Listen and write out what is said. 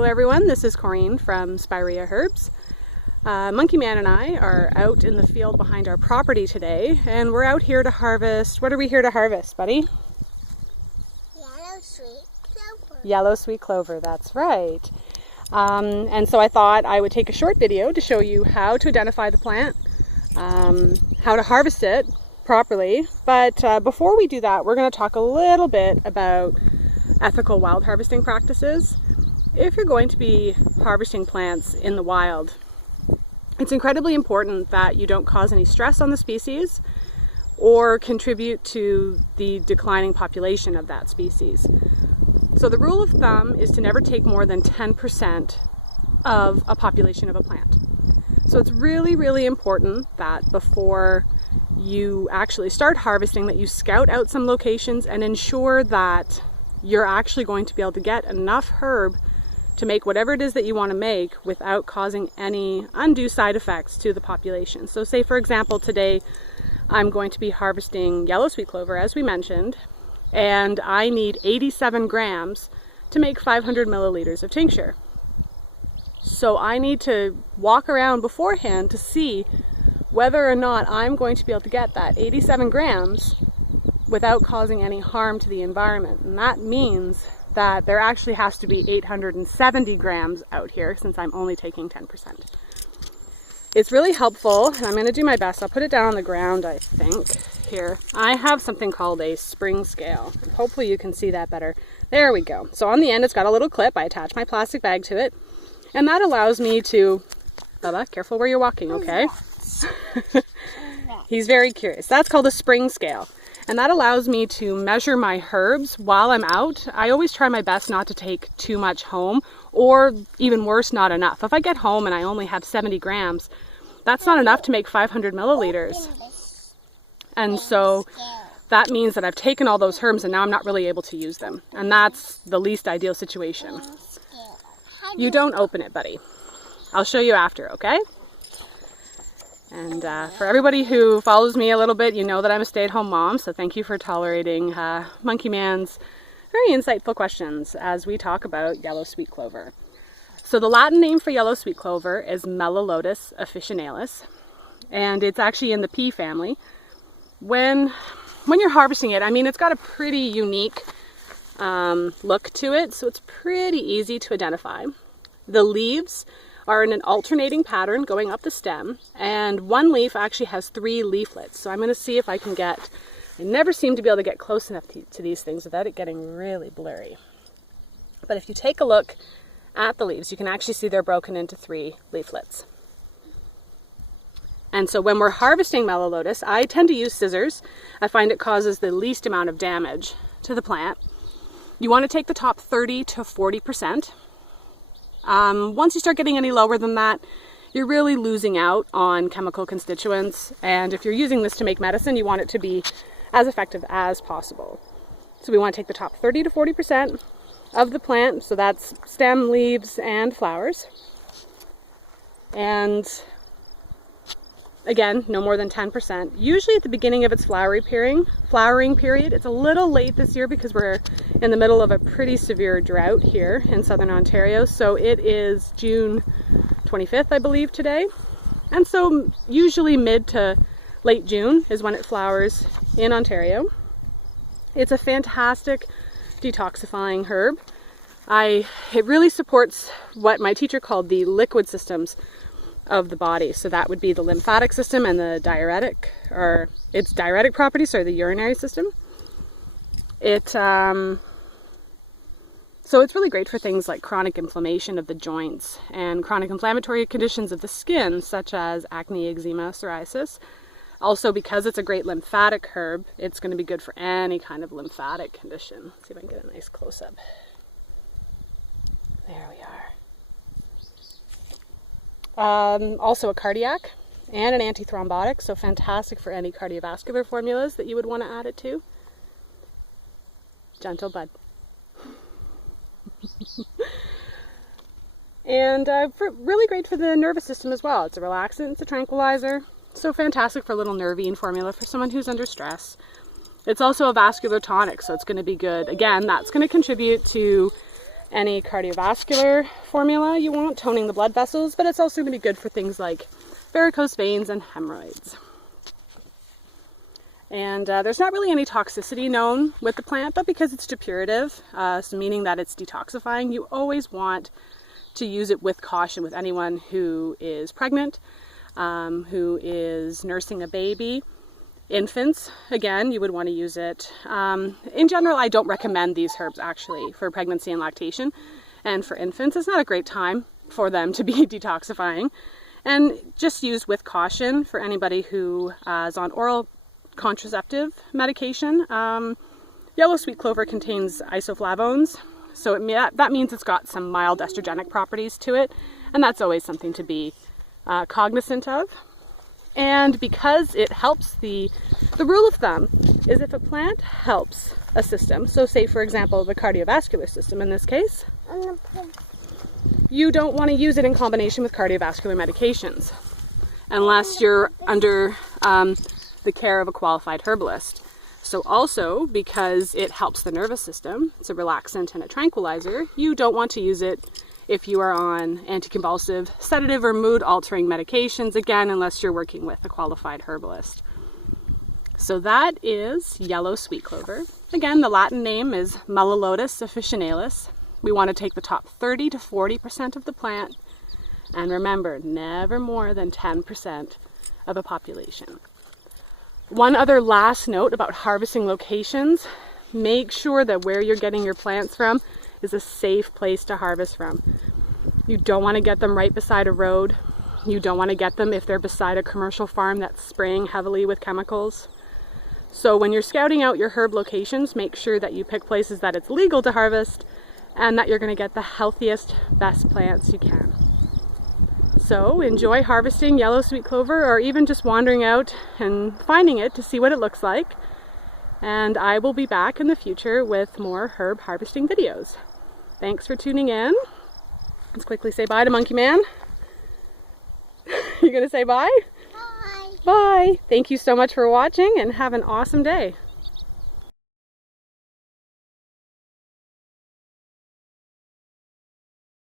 Hello everyone, this is Corinne from Spirea Herbs. Monkey Man and I are out in the field behind our property today, and we're out here to harvest. What are we here to harvest, buddy? Yellow sweet clover. Yellow sweet clover, that's right. And so I thought I would take a short video to show you how to identify the plant, how to harvest it properly. But before we do that, we're going to talk a little bit about ethical wild harvesting practices. If you're going to be harvesting plants in the wild, it's incredibly important that you don't cause any stress on the species or contribute to the declining population of that species. So the rule of thumb is to never take more than 10% of a population of a plant. So it's really, really important that before you actually start harvesting, that you scout out some locations and ensure that you're actually going to be able to get enough herb to make whatever it is that you want to make without causing any undue side effects to the population. So say for example today I'm going to be harvesting yellow sweet clover, as we mentioned, and I need 87 grams to make 500 milliliters of tincture. So I need to walk around beforehand to see whether or not I'm going to be able to get that 87 grams without causing any harm to the environment. And that means that there actually has to be 870 grams out here, since I'm only taking 10%. It's really helpful, and I'm going to do my best. I'll put it down on the ground, I think. Here, I have something called a spring scale. Hopefully you can see that better. There we go. So on the end it's got a little clip. I attach my plastic bag to it, and that allows me to... Bubba, careful where you're walking, okay? He's very curious. That's called a spring scale. And that allows me to measure my herbs while I'm out. I always try my best not to take too much home, or even worse, not enough. If I get home and I only have 70 grams, that's not enough to make 500 milliliters. And so that means that I've taken all those herbs and now I'm not really able to use them. And that's the least ideal situation. You don't open it, buddy. I'll show you after, okay? And for everybody who follows me a little bit, you know that I'm a stay-at-home mom, so thank you for tolerating Monkey Man's very insightful questions as we talk about yellow sweet clover. So the Latin name for yellow sweet clover is Melilotus officinalis, and it's actually in the pea family. When you're harvesting it, I mean, it's got a pretty unique look to it, so it's pretty easy to identify. The leaves are in an alternating pattern going up the stem, and one leaf actually has 3 leaflets. So I'm going to see if I can get, I never seem to be able to get close enough to these things without it getting really blurry. But if you take a look at the leaves, you can actually see they're broken into 3 leaflets. And so when we're harvesting Melilotus, I tend to use scissors. I find it causes the least amount of damage to the plant. You want to take the top 30 to 40%. Once you start getting any lower than that, you're really losing out on chemical constituents. And if you're using this to make medicine, you want it to be as effective as possible. So we want to take the top 30 to 40% of the plant. So that's stem, leaves, and flowers. And again, no more than 10%. Usually at the beginning of its flowering period. It's a little late this year because we're in the middle of a pretty severe drought here in southern Ontario. So it is June 25th, I believe, today. And so usually mid to late June is when it flowers in Ontario. It's a fantastic detoxifying herb. It really supports what my teacher called the liquid systems of the body. So that would be the lymphatic system and the diuretic, or its diuretic properties, or the urinary system. So it's really great for things like chronic inflammation of the joints and chronic inflammatory conditions of the skin, such as acne, eczema, psoriasis. Also, because it's a great lymphatic herb, it's going to be good for any kind of lymphatic condition. Let's see if I can get a nice close-up. There we are. Also a cardiac and an antithrombotic, so fantastic for any cardiovascular formulas that you would want to add it to. Gentle bud. And really great for the nervous system as well. It's a relaxant, it's a tranquilizer, so fantastic for a little nervine formula for someone who's under stress. It's also a vascular tonic, so it's going to be good. Again, that's going to contribute to any cardiovascular formula you want, toning the blood vessels, but it's also going to be good for things like varicose veins and hemorrhoids. And there's not really any toxicity known with the plant, but because it's depurative, so meaning that it's detoxifying, you always want to use it with caution with anyone who is pregnant, who is nursing a baby. Infants, again, you would want to use it. In general, I don't recommend these herbs actually for pregnancy and lactation. And for infants, it's not a great time for them to be detoxifying. And just use with caution for anybody who is on oral contraceptive medication. Yellow sweet clover contains isoflavones, so that means it's got some mild estrogenic properties to it, and that's always something to be cognizant of. And because it helps, the rule of thumb is if a plant helps a system, so say for example the cardiovascular system in this case, you don't want to use it in combination with cardiovascular medications unless you're under the care of a qualified herbalist. So also, because it helps the nervous system, it's a relaxant and a tranquilizer, you don't want to use it if you are on anticonvulsive, sedative, or mood-altering medications, again, unless you're working with a qualified herbalist. So that is yellow sweet clover. Again, the Latin name is Melilotus officinalis. We want to take the top 30 to 40% of the plant, and remember, never more than 10% of a population. One other last note about harvesting locations: make sure that where you're getting your plants from is a safe place to harvest from. You don't want to get them right beside a road. You don't want to get them if they're beside a commercial farm that's spraying heavily with chemicals. So when you're scouting out your herb locations, make sure that you pick places that it's legal to harvest and that you're going to get the healthiest, best plants you can. So enjoy harvesting yellow sweet clover, or even just wandering out and finding it to see what it looks like. And I will be back in the future with more herb harvesting videos. Thanks for tuning in. Let's quickly say bye to Monkey Man. You gonna say bye? Bye. Bye. Thank you so much for watching, and have an awesome day.